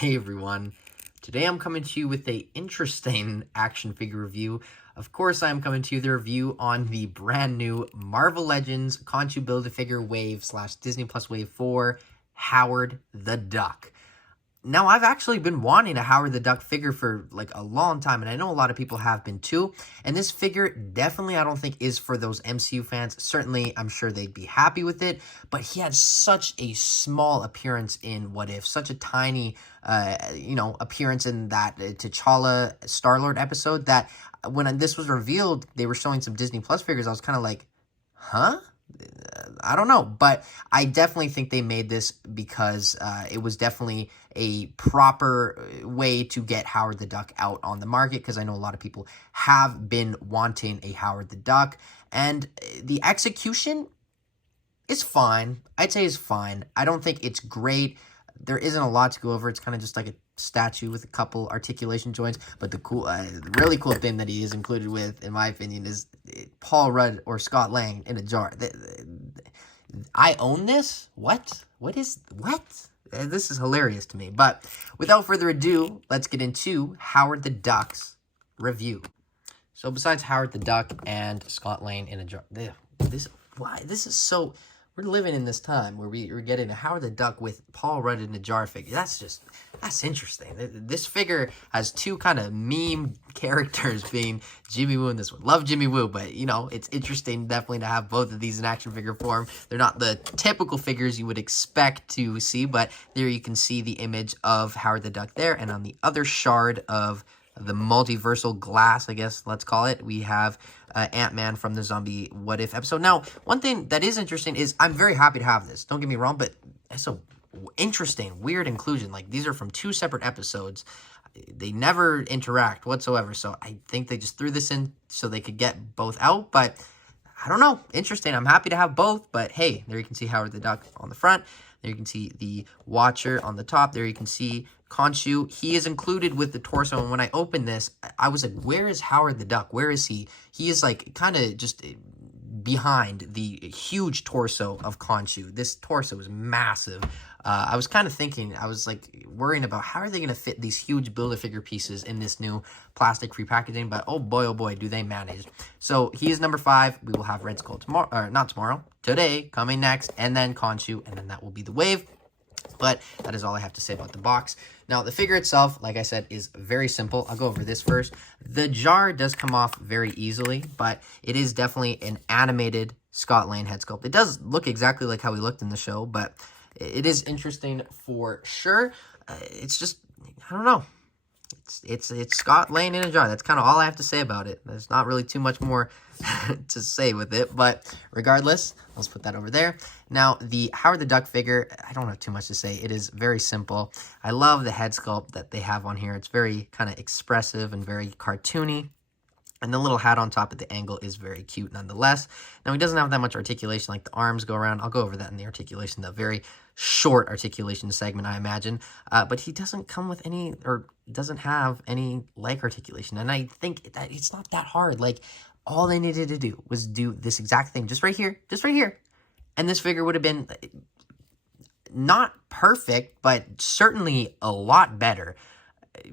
Hey everyone, today I'm coming to you with a interesting action figure review. Of course, I'm coming to you with a review on the brand new Marvel Legends Khonshu Build-A-Figure Wave / Disney Plus Wave 4 Howard the Duck. Now, I've actually been wanting a Howard the Duck figure for like a long time, and I know a lot of people have been too. And this figure definitely, I don't think, is for those MCU fans. Certainly, I'm sure they'd be happy with it, but he had such a small appearance in What If, such a tiny, appearance in that T'Challa Star-Lord episode that when this was revealed, they were showing some Disney Plus figures. I was kind of like, huh? I don't know, but I definitely think they made this because it was definitely a proper way to get Howard the Duck out on the market, because I know a lot of people have been wanting a Howard the Duck, and the execution is fine. I'd say it's fine. I don't think it's great. There isn't a lot to go over. It's kind of just like a statue with a couple articulation joints, but the really cool thing that he is included with, in my opinion, is Paul Rudd or Scott Lang in a jar. I own this? What? This is hilarious to me. But without further ado, let's get into Howard the Duck's review. So besides Howard the Duck and Scott Lang in a jar, this is so... We're living in this time where we're getting a Howard the Duck with Paul Rudd in a jar figure. That's interesting. This figure has two kind of meme characters, being Jimmy Woo and this one. Love Jimmy Woo, but, you know, it's interesting definitely to have both of these in action figure form. They're not the typical figures you would expect to see, but there you can see the image of Howard the Duck there. And on the other shard of the multiversal glass, I guess, let's call it, we have Ant-Man from the Zombie What If episode. Now, one thing that is interesting is I'm very happy to have this. Don't get me wrong, but it's so interesting, weird inclusion. Like, these are from two separate episodes. They never interact whatsoever, so I think they just threw this in so they could get both out, but I don't know. Interesting. I'm happy to have both, but hey, there you can see Howard the Duck on the front. There you can see the Watcher on the top. There you can see Khonshu. He is included with the torso, and when I opened this, I was like, where is Howard the Duck? Where is he? He is like kind of just behind the huge torso of Khonshu. This torso is massive. I was kind of thinking, I was like worrying about how are they going to fit these huge Build-A-Figure pieces in this new plastic-free packaging, but oh boy, do they manage. So he is number 5. We will have Red Skull tomorrow, or not tomorrow, today, coming next, and then Khonshu, and then that will be the wave. But that is all I have to say about the box. Now, the figure itself, like I said, is very simple. I'll go over this first. The jar does come off very easily, but it is definitely an animated Scott Lang head sculpt. It does look exactly like how he looked in the show, but it is interesting for sure. It's just, I don't know. It's Scott Lang in a jar. That's kind of all I have to say about it. There's not really too much more to say with it, but regardless, let's put that over there. Now, the Howard the Duck figure, I don't have too much to say. It is very simple. I love the head sculpt that they have on here. It's very kind of expressive and very cartoony. And the little hat on top at the angle is very cute nonetheless. Now, he doesn't have that much articulation, like the arms go around. I'll go over that in the articulation, the very short articulation segment, I imagine. But he doesn't come with any, or doesn't have any leg articulation. And I think that it's not that hard. Like, all they needed to do was do this exact thing, just right here. And this figure would have been not perfect, but certainly a lot better.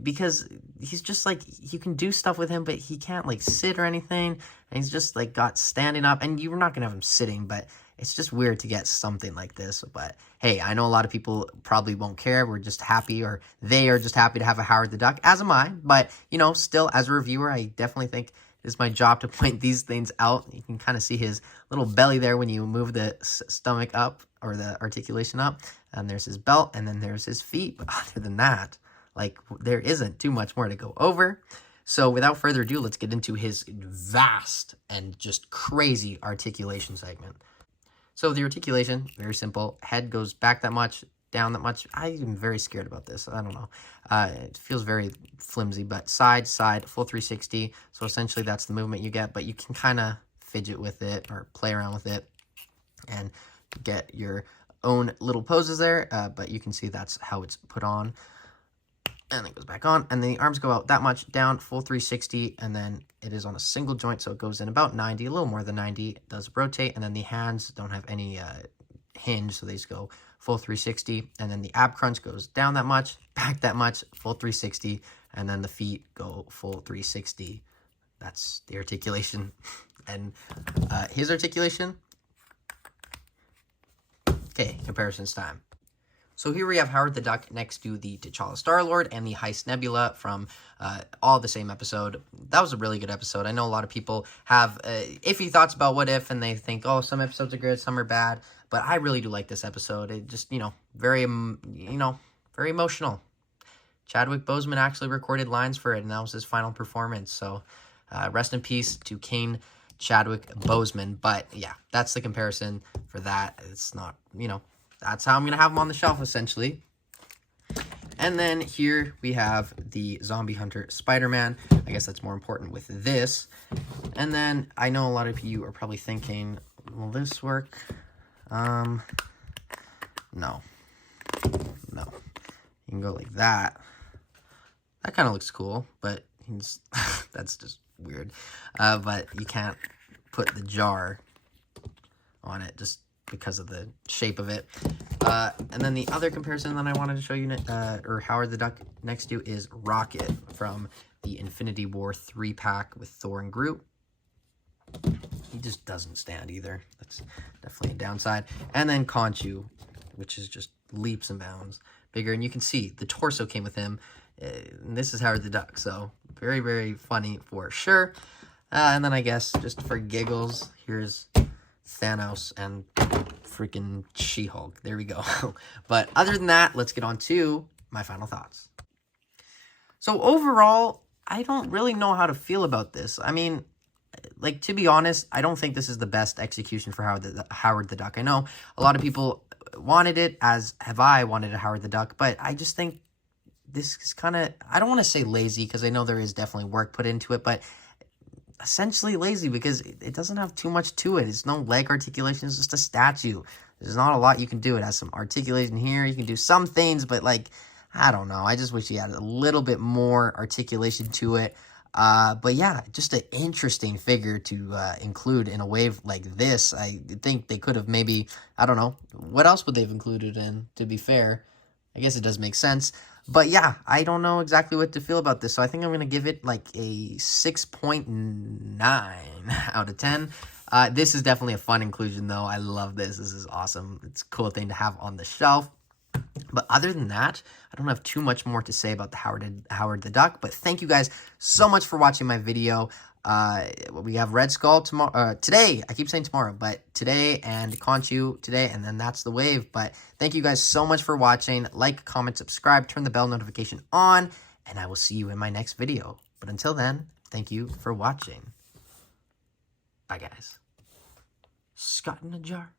Because he's just like, you can do stuff with him, but he can't like sit or anything. And he's just like got standing up, and you're not gonna have him sitting, but it's just weird to get something like this. But hey, I know a lot of people probably won't care. We're just happy, or they are just happy to have a Howard the Duck, as am I. But, you know, still, as a reviewer, I definitely think it's my job to point these things out. You can kind of see his little belly there when you move the stomach up, or the articulation up. And there's his belt, and then there's his feet. But other than that, like, there isn't too much more to go over. So without further ado, let's get into his vast and just crazy articulation segment. So the articulation, very simple. Head goes back that much, down that much. I'm very scared about this. I don't know. It feels very flimsy, but side, full 360. So essentially that's the movement you get, but you can kind of fidget with it or play around with it and get your own little poses there. But you can see that's how it's put on. And it goes back on, and then the arms go out that much, down, full 360, and then it is on a single joint, so it goes in about 90, a little more than 90. It does rotate, and then the hands don't have any hinge, so they just go full 360. And then the ab crunch goes down that much, back that much, full 360. And then the feet go full 360. That's the articulation. And his articulation. Okay, comparisons time. So here we have Howard the Duck next to the T'Challa Star-Lord and the Heist Nebula from all the same episode. That was a really good episode. I know a lot of people have iffy thoughts about What If, and they think, oh, some episodes are good, some are bad. But I really do like this episode. It just, very emotional. Chadwick Boseman actually recorded lines for it, and that was his final performance. So rest in peace to Kane Chadwick Boseman. But yeah, that's the comparison for that. It's not, that's how I'm going to have them on the shelf, essentially. And then here we have the Zombie Hunter Spider-Man. I guess that's more important with this. And then I know a lot of you are probably thinking, will this work? No. No. You can go like that. That kind of looks cool, but he's that's just weird. But you can't put the jar on it just because of the shape of it. And then the other comparison that I wanted to show you, or Howard the Duck next to, is Rocket from the Infinity War 3-pack with Thor and Groot. He just doesn't stand either. That's definitely a downside. And then Khonshu, which is just leaps and bounds bigger. And you can see the torso came with him. And this is Howard the Duck, so very, very funny for sure. And then I guess just for giggles, here's Thanos and freaking She-Hulk. There we go. But other than that, let's get on to my final thoughts. So overall, I don't really know how to feel about this. I mean, like, to be honest, I don't think this is the best execution for Howard the Duck. I know a lot of people wanted it, as have I wanted a Howard the Duck, but I just think this is kind of, I don't want to say lazy, because I know there is definitely work put into it, but essentially lazy, because it doesn't have too much to it. It's no leg articulation. It's just a statue. There's not a lot you can do. It has some articulation here. You can do some things, but, like, I don't know. I just wish you had a little bit more articulation to it. But yeah, just an interesting figure to include in a wave like this. I think they could have maybe, I don't know, what else would they have included in, to be fair? I guess it does make sense. But yeah, I don't know exactly what to feel about this. So I think I'm going to give it like a 6.9 out of 10. This is definitely a fun inclusion, though. I love this. This is awesome. It's a cool thing to have on the shelf. But other than that, I don't have too much more to say about the Howard the Duck. But thank you guys so much for watching my video. We have Red Skull tomorrow. Today, I keep saying tomorrow, but today, and Khonshu today, and then that's the wave. But thank you guys so much for watching. Like, comment, subscribe, turn the bell notification on, and I will see you in my next video. But until then, thank you for watching. Bye, guys. Scott in a jar.